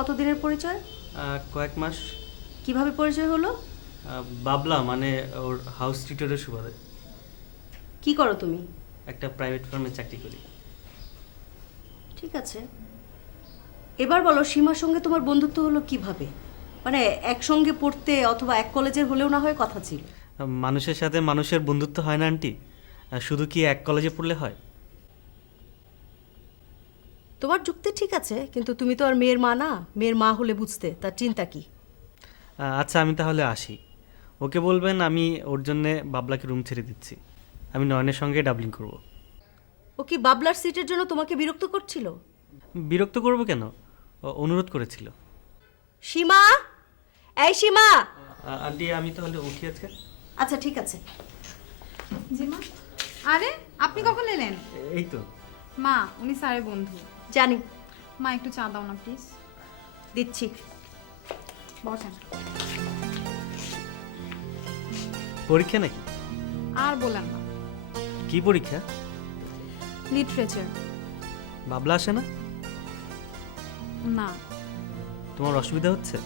কতদিনের পরিচয়? কয়েক মাস। কিভাবে পরিচয় হলো? বাবলা মানে ওর হাউস টিউটরের সুবাদে। কি করো তুমি? একটা প্রাইভেট ফার্মে চাকরি করি। ঠিক আছে, এবার বলো সীমার সঙ্গে তোমার বন্ধুত্ব হলো কিভাবে? মানে একসঙ্গে পড়তে অথবা এক কলেজের হলেও না হয় কথা ছিল। মানুষের সাথে মানুষের বন্ধুত্ব হয় না আন্টি? শুধু কি এক কলেজে পড়লে হয়? তোমার যুক্তি ঠিক আছে, কিন্তু তুমি তো আর মেয়ের মা না। মেয়ের মা হলে বুঝতে, তার চিন্তা কি। আচ্ছা, আমি তাহলে আসি। ওকে বলবেন আমি ওর জন্যে বাবলাকে রুম ছেড়ে দিচ্ছি। আমি নয়নের সঙ্গে ডাবলিং করব। ও কি বাবলার সিটের জন্য তোমাকে বিরক্ত করছিল? বিরক্ত করব কেন? ও অনুরোধ করেছিল। সীমা, এই সীমা! আন্টি আমি তাহলে উঠি আজকে। আচ্ছা ঠিক আছে। জি মা। আরে আপনি কখন এলেন? এই তো। মা, উনি স্যারের বন্ধু। জানি। মা একটু চা দাও না প্লিজ। দিচ্ছি। বসেন। পরীক্ষা নাকি? আর বলেন না। কি পরীক্ষা? লিটারেচার। বাবলা আসে না? না। তোমার অসুবিধা হচ্ছে?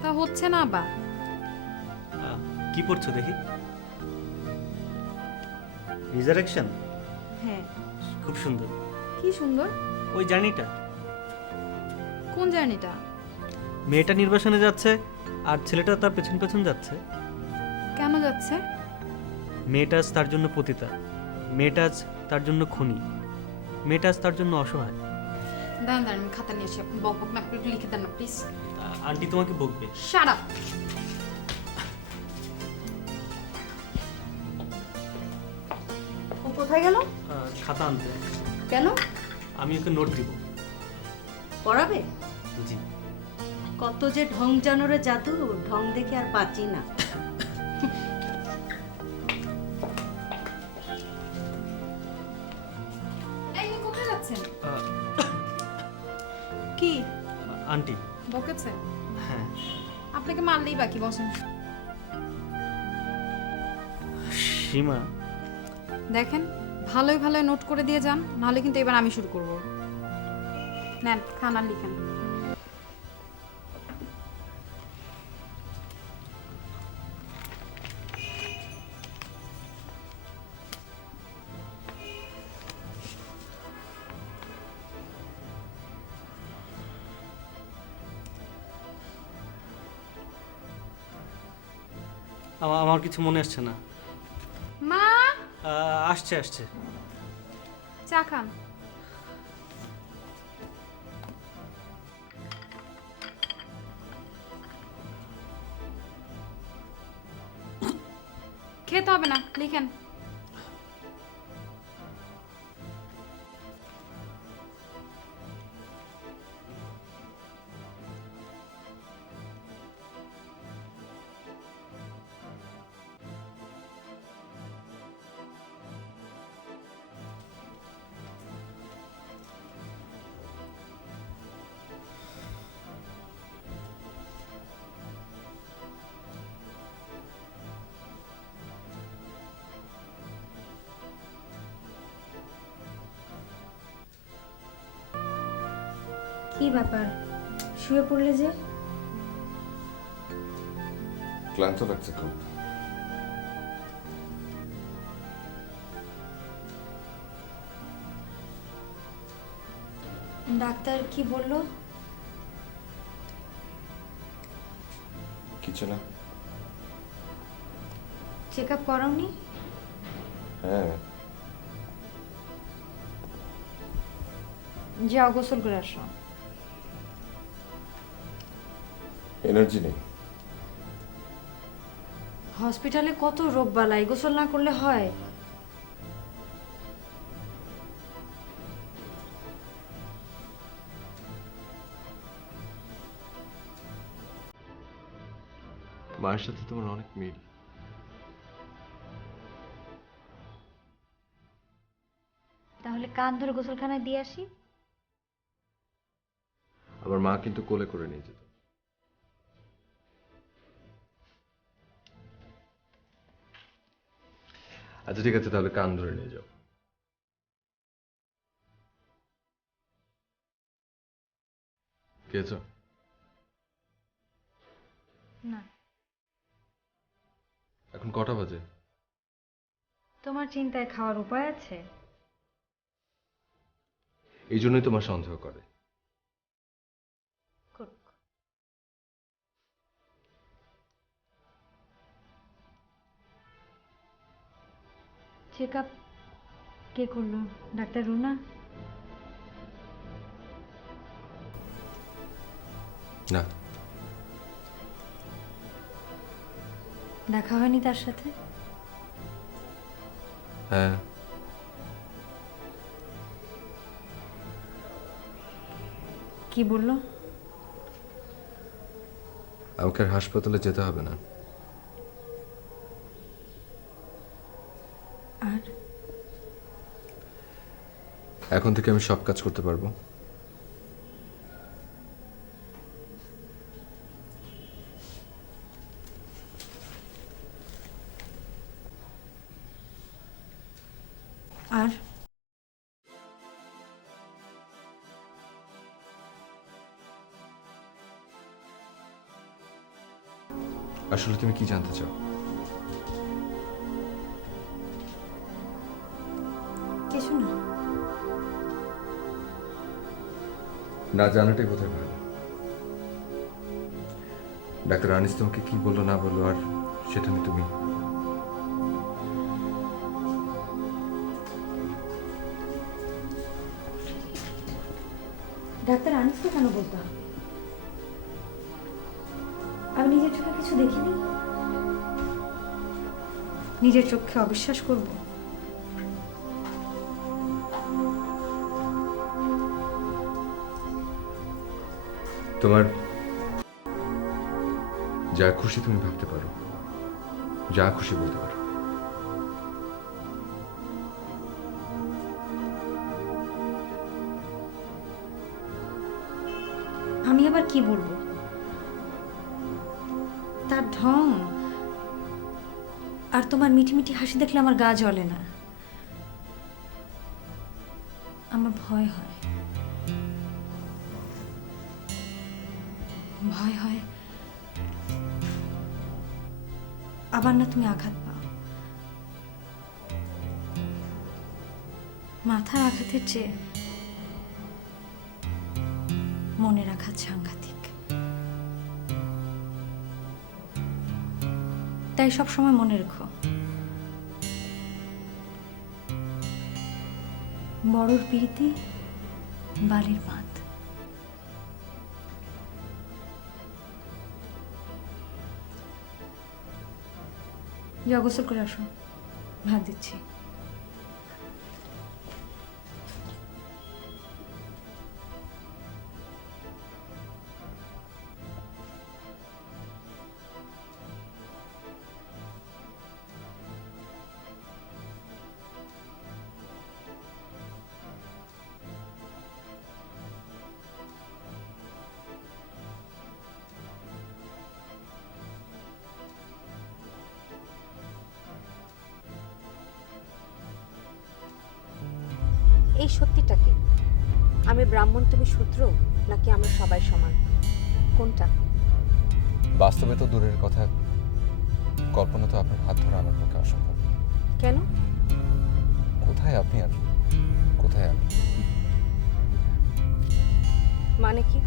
তা হচ্ছে না আবার। কি পড়ছো দেখি? রিজারেকশন? হ্যাঁ। খুব সুন্দর। কি সুন্দর। ওই জার্নিটা। কোন জার্নিটা? মেয়েটা নির্বাসনে যাচ্ছে আর ছেলেটা তার পেছন পেছন যাচ্ছে। কেন যাচ্ছে? মেয়েটা আজ তার জন্য পতিতা, মেয়েটা আজ তার জন্য খুনি, মেয়েটা আজ তার জন্য অসহায়। দাঁড়ান দাঁড়ান, আমি খাতা নিয়ে আসি। আপনি বক বক না করে একটু লিখে দেন না প্লিজ। আন্টি তোমাকে বকবে। Shut up. ও কোথায় গেল? খাতা আনতে। কেন? আমি ওকে নোট দিব। পড়াবে? জি। কত যে ঢং জানোরে জাদু, ঢং দেখে আর বাঁচি না। এই কোথায় যাচ্ছেন? আহ, কি আন্টি। বকেছে? হ্যাঁ। আপনাকে মারলেই বাকি। বসেন। সীমা। দেখেন, ভালোই ভালোই নোট করে দিয়ে যান, নাহলে কিন্তু এবার আমি শুরু করব। নেন, খান আর লিখেন। আমার কিছু মনে আসছে না। মা, আসছে আসছে। চা খান। খেতে হবে না, লিখেন। কি ব্যাপার, শুয়ে পড়লে যে? ক্লান্ত লাগছে খুব। ডাক্তার কি বললো? কিছু না। চেক আপ করাওনি? হ্যাঁ, যাও গোসল করে আসো। এনার্জি নেই। হসপিটালে কত রোগ বালাই, গোসল না করলে হয়? মায়ের সাথে তোমার অনেক মিল। তাহলে কান ধরে গোসলখানায় দিয়ে আসি। আমার মা কিন্তু কোলে করে নিয়ে যেত। আচ্ছা ঠিক আছে, তাহলে কান ধরে নিয়ে যাও। খেয়েছো? না। এখন কটা বাজে? তোমার চিন্তায় খাওয়ার উপায় আছে? এই জন্যই তোমার সন্দেহ করে। করুক। চেক আপ কে করলো? ডাক্তার রুনা? না, দেখা হয়নি তার সাথে? হ্যাঁ, কি বললো? আমাকে আর হাসপাতালে যেতে হবে না। আর এখন থেকে আমি সব কাজ করতে পারবো। আর আসলে তুমি কি জানতে চাও? কিছু না। না জানাটাই বোধহয় ভালো। ডাক্তার আনিস তোমাকে কি বললো না বললো, আর সেটা নিয়ে তুমি ডাক্তার আনিসকে কেন বলতাম? আমি নিজের চোখে কিছু দেখিনি। নিজের চোখে অবিশ্বাস করব? তোমার যা খুশি তুমি ভাবতে পারো, যা খুশি বলতে পারো। আমি আবার কি বলবো? তার ঢং আর তোমার মিঠি মিঠি হাসি দেখলে আমার গা জ্বলে না। আমার ভয় হয়। ভয় হয় আবার না তুমি আঘাত পাও। মাথার আঘাতের চেয়ে মনের আঘাত সাংঘাতিক। তাই সব সময় মনে রেখো, বড়র পিড়িতে বালির বাঁধ। যা গোসল করে আসো, ভাত দিচ্ছি। এই সত্যিটা কি? আমি ব্রাহ্মণ, তুমি শূদ্র, নাকি আমরা সবাই সমান? কোনটা? বাস্তবে তো দূরের কথা, কল্পনা তো আপনার হাত ধরা আমার পক্ষে অসম্ভব। কেন? কোথায় আপনি আর কোথায় আমি? মানে কি?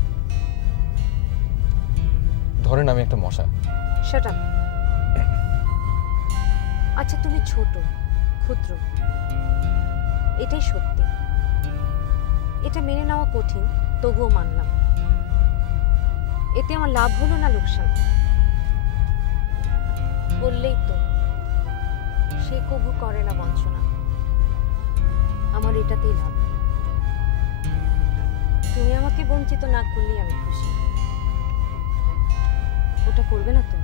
ধরেন আমি একটা মশা। Shut up. আচ্ছা, তুমি ছোট, ক্ষুদ্র, এটাই সত্যি। এটা মেনে নেওয়া কঠিন, তবুও মানলাম। এতে আমার লাভ হলো না লোকসান? বললেই তো, সে কবু করে না বঞ্চনা। আমার এটাতেই লাভ। তুমি আমাকে বঞ্চিত না করলেই আমি খুশি। ওটা করবে না তো?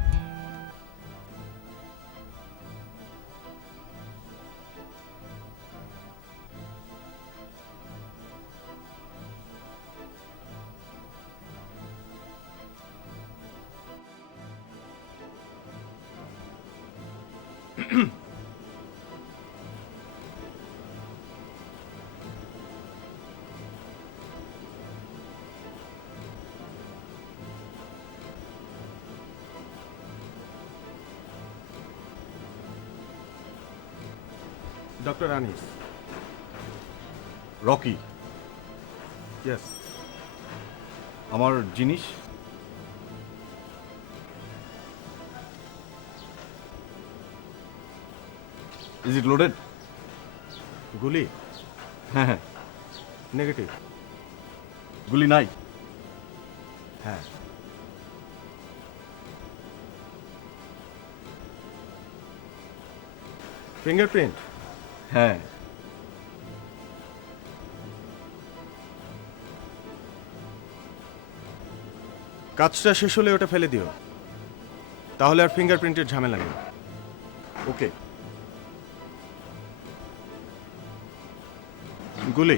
ডক্টর আনিস। Rocky, yes. আমার জিনিস। Is it loaded? গুলি হ্যাঁ হ্যাঁ। নেগেটিভ। গুলি নাই? হ্যাঁ। ফিঙ্গারপ্রিন্ট? হ্যাঁ। কাজটা শেষ হলে ওটা ফেলে দিও, তাহলে আর ফিঙ্গারপ্রিন্টের ঝামেলা নেই। ওকে। গুলি?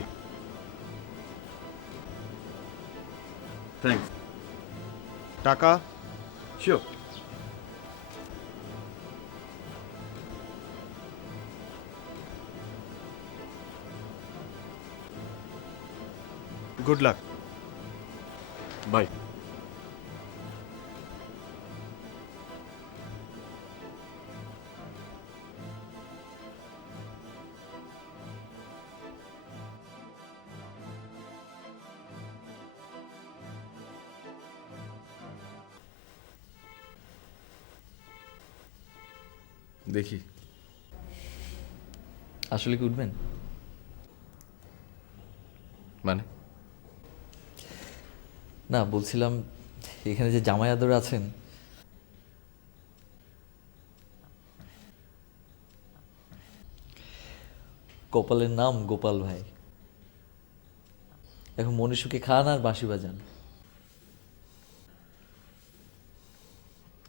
থ্যাঙ্কস। টাকা? শিওর। Good luck. বাই। দেখি। আসলে কি উঠবেন? মানে? না, বলছিলাম এখানে যে জামাই আদর আছেন, কপালের নাম গোপাল ভাই। এখন মনে সুখে খান আর বাঁশি বাজান।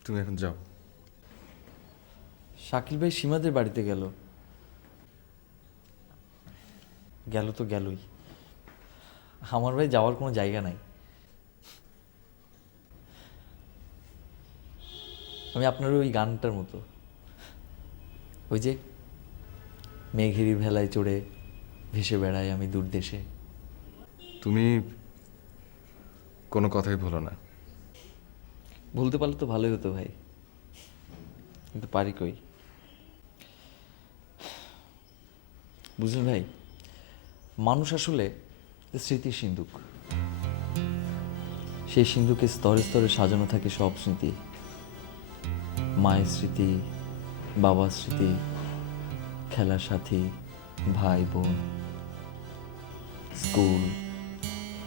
তুমি এখন যাও। শাকিল ভাই সীমাদের বাড়িতে গেল। গেল তো গেলই, আমার ভাই যাওয়ার কোনো জায়গা নাই। আমি আপনার ওই গানটার মতো, ওই যে মেঘেরি ভেলায় চড়ে ভেসে বেড়াই আমি দূর দেশে। তুমি কোনো কথাই বলো না। বলতে পারলে তো ভালোই হতো ভাই, কিন্তু পারি কই। বুঝলেন ভাই, মানুষ আসলে স্মৃতির সিন্দুক। সেই সিন্দুকে স্তরে স্তরে সাজানো থাকে সব স্মৃতি। মায়ের স্মৃতি, বাবার স্মৃতি, খেলার সাথী, ভাই বোন, স্কুল,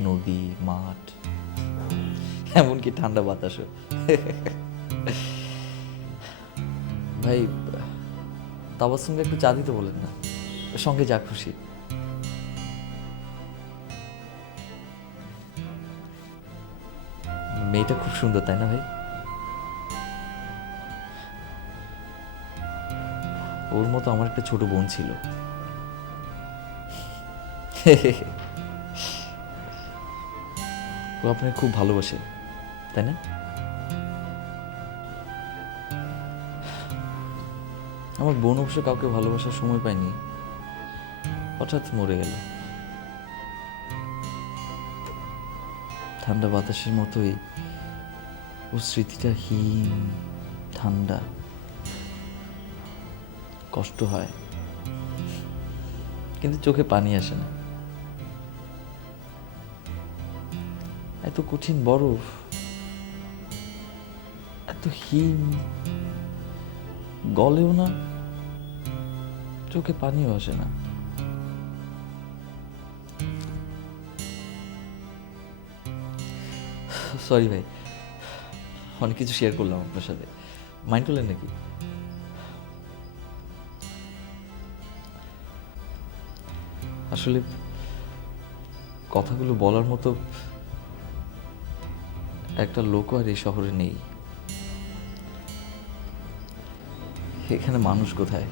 নদী, মাঠ, এমনকি ঠান্ডা বাতাসও। ভাই, তাবাসসুমকে একটু চা দিতে বলেন না, সঙ্গে যা খুশি। মেয়েটা খুব সুন্দর, তাই না ভাই? ওর মতো আমার একটা ছোট বোন ছিল। ও আপনাকে খুব ভালোবাসে, তাই না? আমার বোন অবশ্য কাউকে ভালোবাসার সময় পায়নি, হঠাৎ মরে গেল। ঠান্ডা বাতাসের মতোই ওর স্মৃতিটা হিম ঠান্ডা। কষ্ট হয়, কিন্তু চোখে পানি আসে না। এত কঠিন বরফ, এত হিম, গলেও না, চোখে পানিও আসে না। সরি ভাই, অনেক কিছু শেয়ার করলাম আপনার সাথে, মাইন্ড করলেন নাকি? আসলে কথাগুলো বলার মতো একটা লোকও আর এই শহরে নেই। এখানে মানুষ কোথায়,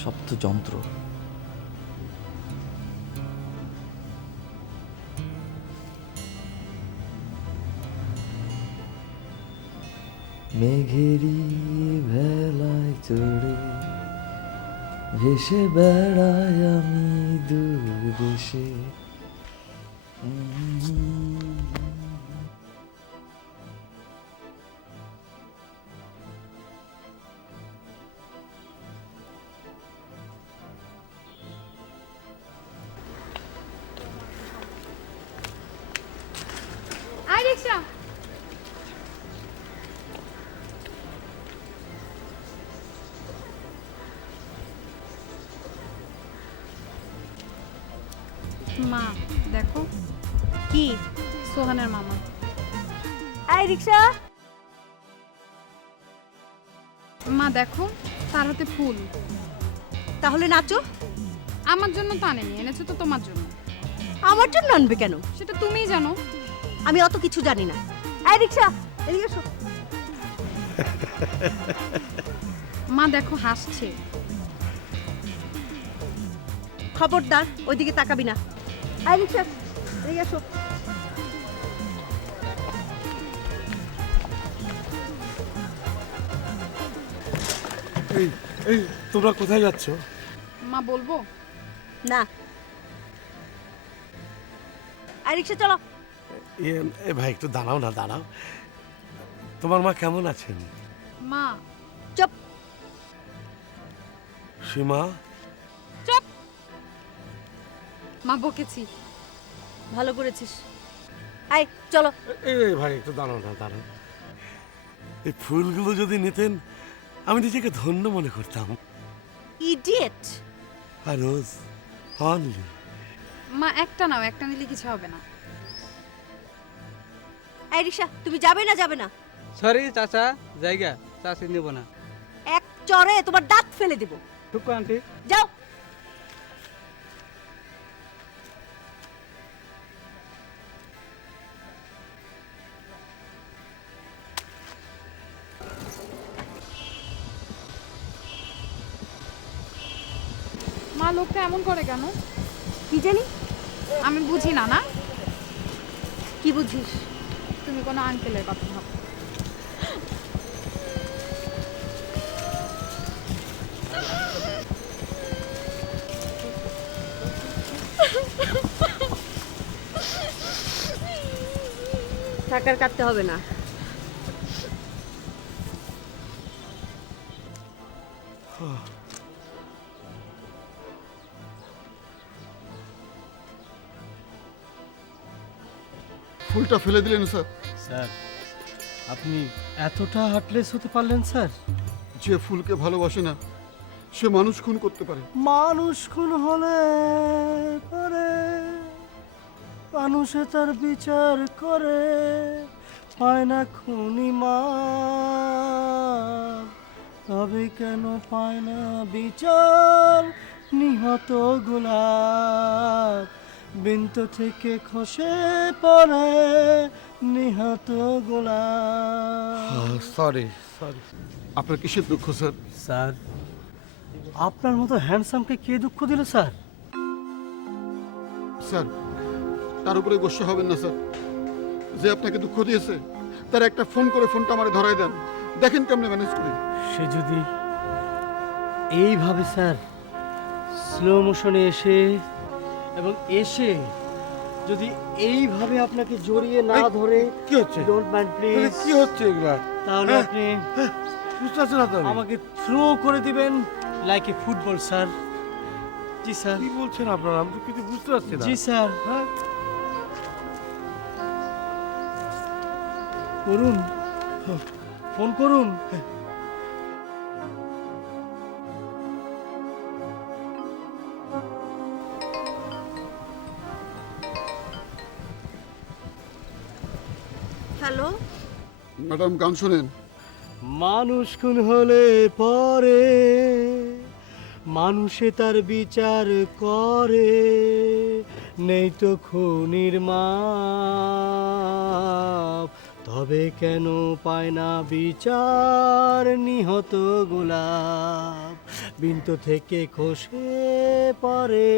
সব তো যন্ত্র। মেঘেরি ভেলায় চড়ে ভেসে বেড়াই আমি দূর দেশে। মা দেখো, কি? সোহানের মামা। এই রিক্সা। মা দেখো, তার হাতে ফুল। তাহলে নাচো। আমার জন্য তো আনেনি, এনেছো তো তোমার জন্য। আমার জন্য আনবে কেন? সেটা তুমিই জানো। আমি অত কিছু জানি না। এই রিক্সা, এদিকে এসো। মা দেখো হাসছে। খবরদার ওইদিকে তাকাবি না। এই রিক্সা, এদিকে এসো। এই এই তোমরা কোথায় যাচ্ছ? মা বলবো? না। এই রিক্সা চলো। এ ভাই একটু দাঁড়াও না, দাঁড়াও। তোমার মা কেমন আছেন? মা চুপ। সীমা, চুপ। মা বকেছি। ভালো করেছিস। এই চলো। এই ভাই একটু দাঁড়াও না, দাঁড়াও। এই ফুলগুলো যদি নিতেন আমি নিজেকে ধন্য মনে করতাম। ইডিয়েট। আর রোজ অনলি। মা একটা নাও, একটা নিলে কিছু হবে না। এই রিক্সা, তুমি যাবে না? যাবে না? সরি চাচা, জায়গা চাচি নেব না। এক চড়ে তোমার দাঁত ফেলে দেব। ঠিক আন্টি। যাও। মা লোকটা এমন করে কেন? কি জানি। আমি বুঝি না। না কি বুঝিস? তুমি কোনো আঙ্কেলের কথা ভাবো। টাকার কাটতে হবে না। ফুলটা ফেলে দিলেন স্যার। স্যার, আপনি এতটা হার্টলেস হতে পারলেন স্যার? যে ফুলকে ভালোবাসে না সে মানুষ খুন করতে পারে। মানুষ খুন হলে পারে, মানুষে তার বিচার করে, পায় না খুনি মা, তবে কেন পায় না বিচার নিহত গোলাপ, বিন্ত থেকে খসে পড়ে নিহত গোলাপ। সরি সরি, আপনার কিসের দুঃখ স্যার? স্যার, আপনার মতো হ্যান্ডসামকে কে দুঃখ দিল স্যার? স্যার, তার উপরে গোসা হবেন না স্যার। যে আপনাকে দুঃখ দিয়েছে তার একটা ফোন করে ফোনটা আমারে ধরাই দেন, দেখেন কেমনে ম্যানেজ করি। সে যদি এইভাবে স্যার স্লো মোশনে এসে এবং এসে যদি এইভাবে আপনাকে জড়িয়ে না ধরে, কি হচ্ছে? ডোন্ট মাইন্ড প্লিজ, কি হচ্ছে এগুলা? তাহলে আপনি বুঝতে পারছো না তো? আমাকে থ্রো করে দিবেন like a football sir. G sir. কি বলছেন আপনারা? আমি তো কিছু বুঝতে পারছি না। জি স্যার। হ্যাঁ? করুন, ফোন করুন। হ্যালো। ম্যাডাম গান শোনেন। মানুষ খুন হলে পরে মানুষে তার বিচার করে, নেই তো খুনির মাপ, তবে কেন পায় না বিচার নিহত গোলাপ, বিন্ত থেকে খসে পড়ে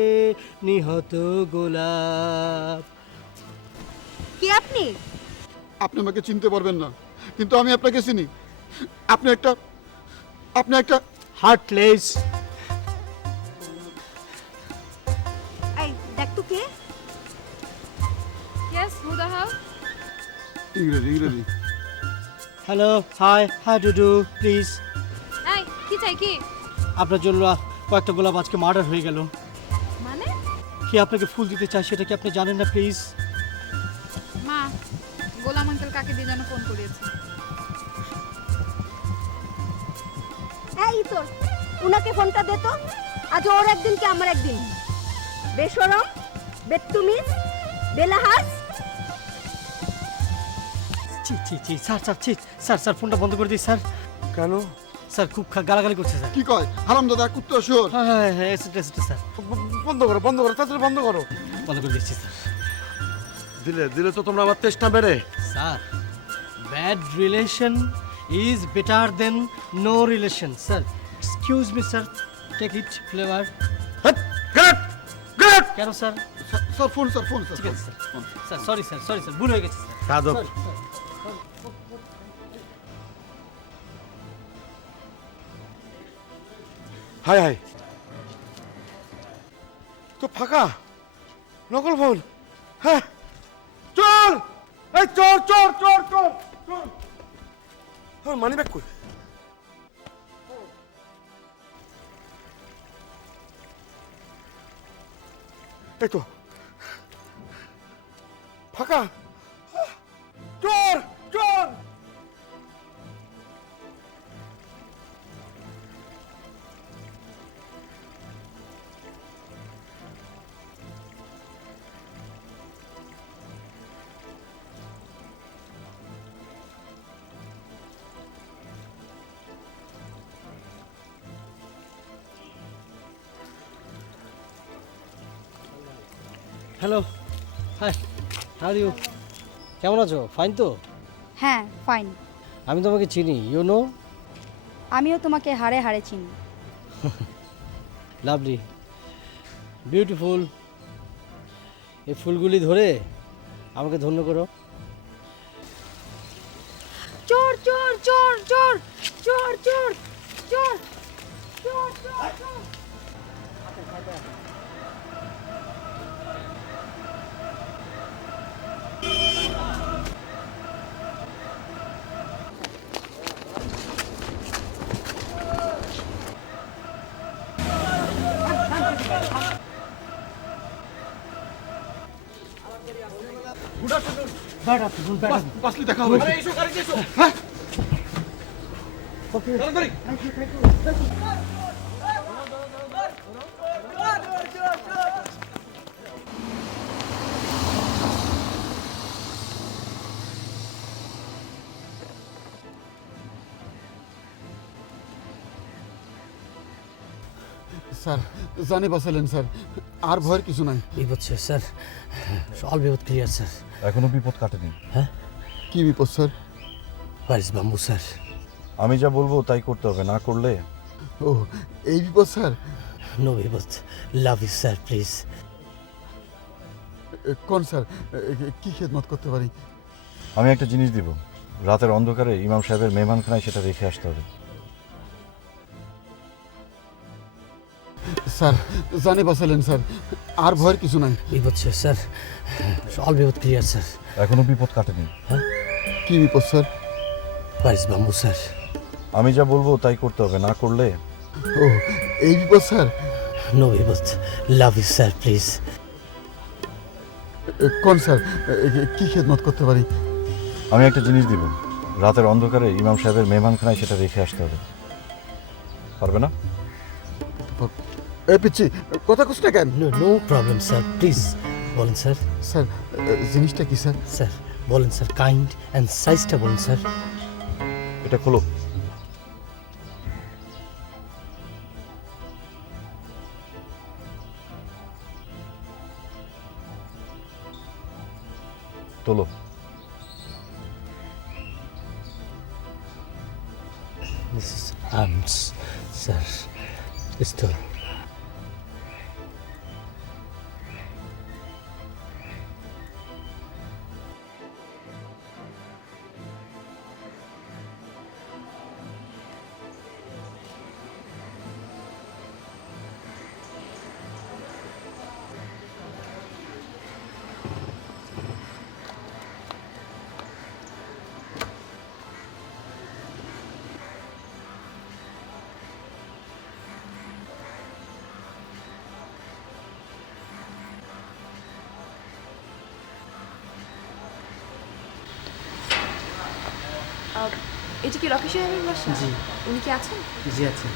নিহত গোলাপ। কে আপনি? আপনি আমাকে চিনতে পারবেন না, কিন্তু আমি আপনাকে চিনি। আপনি একটা হার্টলেস। এই দেখ তো কে। Yes, who the hell? ইংরেজি। হ্যালো, হাই ডুডু, প্লিজ। এই কি চাই কি? আপনার জন্য কয়েকটা গোলাপ আজকে মার্ডার হয়ে গেল। মানে? কি আপনাকে ফুল দিতে চাই সেটা কি আপনি জানেন না প্লিজ? মা, গোলাম আঙ্কেল কাকে দিয়ে যেন ফোন করিয়েছে। এই তোর উনাকে ফোনটা দে তো। আজ ওর একদিন কি আমার একদিন। বেশরম। বেত্তুমিজ বেলাহাস। ছি ছি ছি স্যার স্যার ছি স্যার স্যার ফোনটা বন্ধ করে দিই স্যার। কেন? স্যার খুব গালাগালি করছে স্যার। কি কয় হারামজাদা কুত্তা শুয়োর? হ্যাঁ হ্যাঁ হ্যাঁ এসেছে স্যার। বন্ধ করো, বন্ধ করো, তাড়াতাড়ি বন্ধ করো। বন্ধ করে দিচ্ছি স্যার। দিলে দিলে তো তোমরা আমার তেষ্টা বেড়ে। Sir bad relation is better than no relation sir. Excuse me sir, take it flavour. কেন sir? Sir phone sir phone sir ঠিক আছে sir. Sir sorry sir, sorry sir, ভুল হয়ে গেছে স্যার। কাদব। Sorry, sorry. হাই হাই, তো ফাঁকা নকল ফোন। হ্যাঁ চল, এই চোর চোর চোর চোর চোর। আমার মানি ব্যাগ কই? এই তো ফাঁকা। চোর চোর। Hello, hi, how you? কেমন আছো? ফাইন তো? হ্যাঁ ফাইন। আমি তোমাকে চিনি, ইউ নো। আমিও তোমাকে হাড়ে হাড়ে চিনি। Lovely, beautiful. এই ফুলগুলি ধরে আমাকে ধন্য করো। চোর চোর চোর চোর চোর চোর চোর চোর চোর চোর। বাসলি দেখা হবে। হ্যাঁ স্যার জানে বাঁচালেন স্যার, আর ভয়ের কিছু নাই। বিপদ শেষ স্যার, অল বিপদ ক্লিয়ার স্যার। এখনো বিপদ কাটেনি। হ্যাঁ, কি বিপদ স্যার? War bamboo sir? আমি যা বলবো তাই করতে হবে, না করলে ও এই বিপদ স্যার? নো বিপদ, লাভ ইউ স্যার, প্লিজ। কোন স্যার, কি খেদমত করতে পারি? আমি একটা জিনিস দিব, রাতের অন্ধকারে ইমাম সাহেবের মেহমানখানায় সেটা রেখে আসতে হবে। স্যার জানে বাঁচালেন স্যার, আর ভয়ের কিছু নাই। বিপদ শেষ স্যার, অল বিপদ ক্লিয়ার স্যার। এখনো বিপদ কাটেনি। হ্যাঁ, কি বিপদ স্যার? War bamboo sir? আমি যা বলবো তাই করতে হবে, না করলে ও এই বিপদ স্যার? নো বিপদ, লাভ ইউ স্যার, প্লিজ। কোন স্যার, কি খেদমত করতে পারি? আমি একটা জিনিস দিব, রাতের অন্ধকারে ইমাম সাহেবের মেহমানখানায় সেটা রেখে আসতে হবে। পারবে না? এ পিচ্ছি কথা কুছ না কেন? No no problem sir, please বলেন স্যার। স্যার জিনিসটা কি স্যার? স্যার বলেন স্যার, কাইন্ড অ্যান্ড সাইজটা বলুন স্যার। এটা খোলো। তোলো। This is arms sir, pistol. এটা কি রকি সাহেবের বাসা? জি। উনি কি আছেন? জি আছে।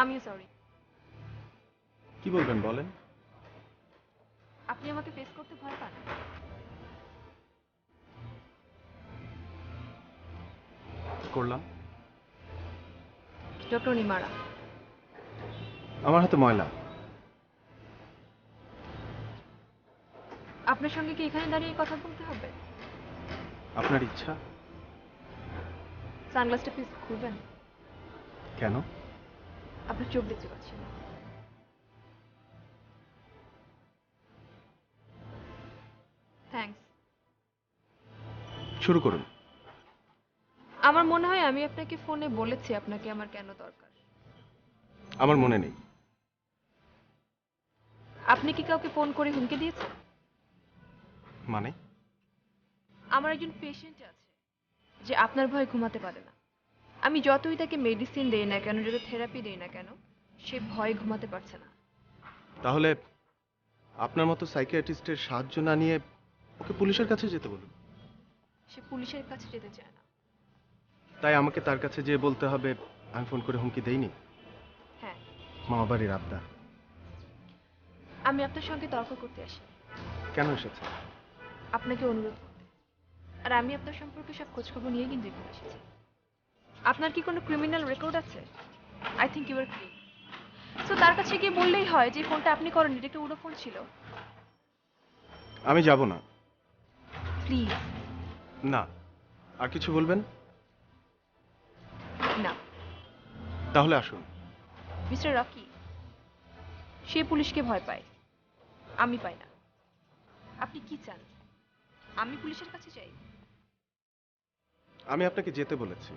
আমিও সরি। কি বলবেন বলেন। আপনি আমাকে ফেস করতে ভয় পান? করলাম। ডক্টর নিমারা, আমার হাতে ময়লা। আপনার সঙ্গে কি এখানে দাঁড়িয়ে কথা বলতে হবে? আপনার ইচ্ছা। সানগ্লাসটা প্লিজ খুলবেন। কেন? আপনার চোখ দেখতে পাচ্ছি না। থ্যাঙ্কস। শুরু করুন। আমার মনে হয় আমি আপনাকে ফোনে বলেছি আপনাকে আমার কেন দরকার। আমার মনে নেই। আপনি কি কাউকে ফোন করে হুমকি দিয়েছেন? মানে? আমার একজন পেশেন্ট আছে যে আপনার ভয়ে ঘুমাতে পারে না। আমি যতই তাকে মেডিসিন দেই না কেন, যত থেরাপি দেই না কেন, সে ভয়ে ঘুমাতে পারছে না। তাহলে আপনার মতো সাইকিয়াট্রিস্টের সাহায্য না নিয়ে ওকে পুলিশের কাছে যেতে বলুন। সে পুলিশের কাছে যেতে চায় না। তাই আমাকে তার কাছে যেয়ে বলতে হবে আমি ফোন করে হুমকি দেইনি? হ্যাঁ, মামা বাড়ির আবদার। আমি আপনার সঙ্গে তর্ক করতে আসি, কেন এসেছে? আপনাকে অনুরোধ করতে। আর আমি আপনার সম্পর্কে সব খোঁজখবর নিয়ে কিন্তু এখানে এসেছি। আপনার কি কোনো ক্রিমিনাল রেকর্ড আছে? I think you are clean. So তার কাছে গিয়ে বললেই হয় যে ফোনটা আপনি করেননি, এটা একটা উড়ো ফোন ছিল। আমি যাব না। প্লিজ। না। আর কিছু বলবেন? না। তাহলে আসুন। মিস্টার রকি, সে পুলিশকে ভয় পায়, আমি পাই না। আপনি কি চান? আমি পুলিশের কাছে যাই? আমি আপনাকে যেতে বলেছি।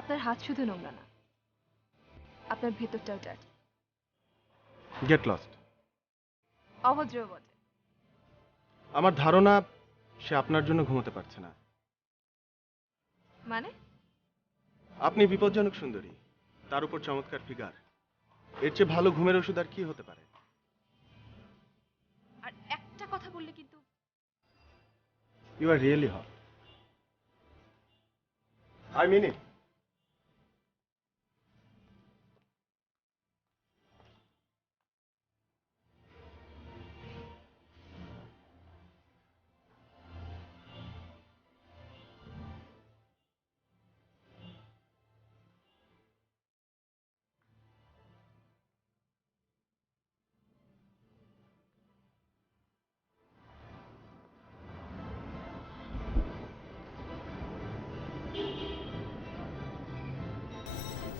আপনার হাত শুধু নোংরা না, আপনার ভেতরটাও ডার্টি। Get lost. অভদ্র বটে। আমার ধারণা সে আপনার জন্য ঘুমোতে পারছে না। মানে? আপনি বিপজ্জনক সুন্দরী, তার উপর চমৎকার ফিগার। এর চেয়ে ভালো ঘুমের ওষুধ আর কি হতে পারে? আর একটা কথা বললে কিন্তু। You are really hot. I mean it.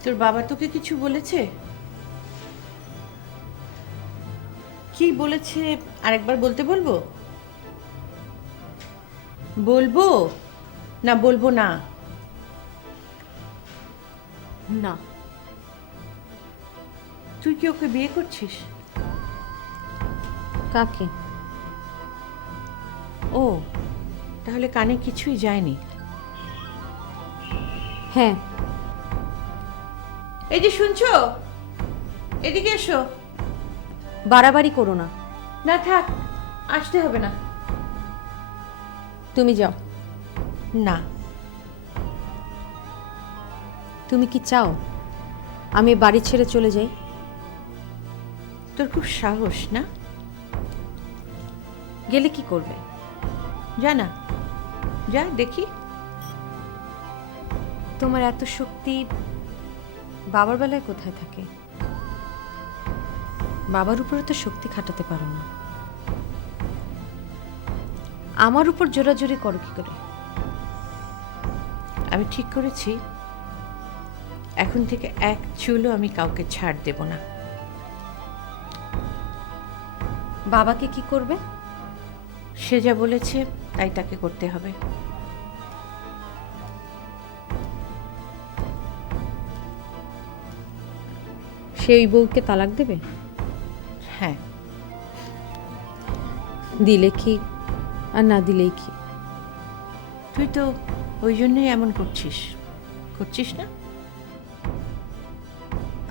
তোর বাবা তোকে কিছু বলেছে? কি বলেছে আরেকবার বলতে বলবো? বলবো না বলবো না? না। তুই কি ওকে বিয়ে করছিস? কাকে? ও, তাহলে কানে কিছুই যায়নি। হ্যাঁ। এই যে শুনছো, এদিকে এসো। বাড়াবাড়ি করো না। না থাক, আসতে হবে না। তুমি যাও। না। তুমি কি চাও আমি বাড়ি ছেড়ে চলে যাই? তোর খুব সাহস না? গেলে কি করবে? যা না, যা দেখি। তোমার এত শক্তি বাবার বেলায় কোথায় থাকে? বাবার উপরে তো শক্তি খাটাতে পারো না, আমার উপর জোরাজোরি করো কি করে? আমি ঠিক করেছি এখন থেকে এক চুলও আমি কাউকে ছাড় দেব না। বাবাকে কি করবে? সে যা বলেছে তাই তাকে করতে হবে। সে ওই বউকে তালাক দেবে? হ্যাঁ। দিলে কি আর না দিলেই কি? তুই তো ওই জন্যই এমন করছিস না?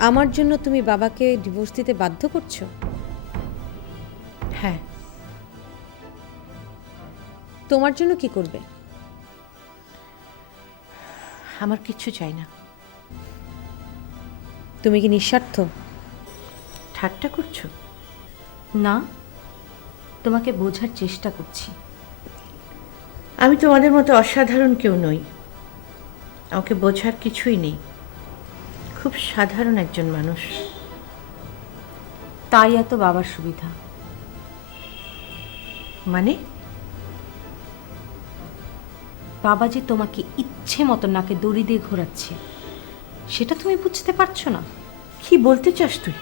আমার জন্য তুমি বাবাকে ডিভোর্স দিতে বাধ্য করছো? হ্যাঁ। তোমার জন্য কি করবে? আমার কিচ্ছু চাই না। তুমি কি নিঃস্বার্থ? ঠাট্টা করছো? না, তোমাকে বোঝার চেষ্টা করছি। আমি তোমাদের মতো অসাধারণ কেউ নই, আমাকে বোঝার কিছুই নেই। খুব সাধারণ একজন মানুষ, তাই এত বাবার সুবিধা। মানে বাবা যে তোমাকে ইচ্ছে মতো নাকে দড়ি দিয়ে ঘোরাচ্ছে, সেটা তুমি বুঝতে পারছো না? কি বলতে চাস তুই?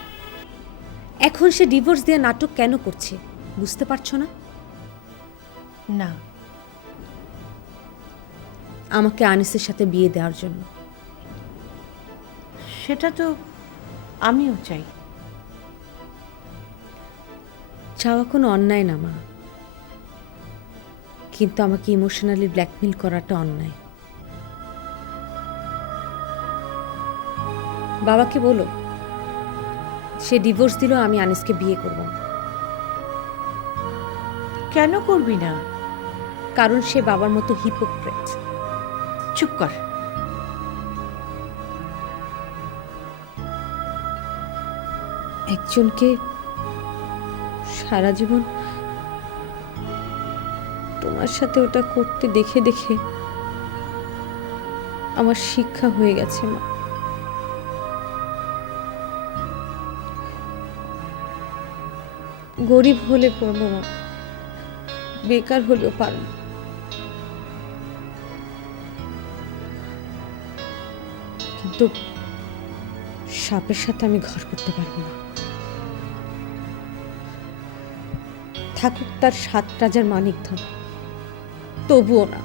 এখন সে ডিভোর্স দিয়ে নাটক কেন করছে বুঝতে পারছো না? না, আমাকে আনিসের সাথে বিয়ে দেওয়ার জন্য। সেটা তো আমিও চাই। চাওয়া কোনো অন্যায় না মা, কিন্তু আমাকে ইমোশনালি ব্ল্যাকমেল করাটা অন্যায়। বাবাকে বলো, সে ডিভোর্স দিলেও আমি আনিসকে বিয়ে করব না। কেন করবি না? কারণ সে বাবার মতো হিপোক্রেট। চুপ কর। একজনকে সারা জীবন তোমার সাথে ওটা করতে দেখে দেখে আমার শিক্ষা হয়ে গেছে মা। গরিব হলে করবো মা, বেকার হলেও পারবো। কিন্তু সাপের সাথে আমি ঘর করতে পারবো না। থাকুক তার 7 রাজার মানিক ধন, তবুও না।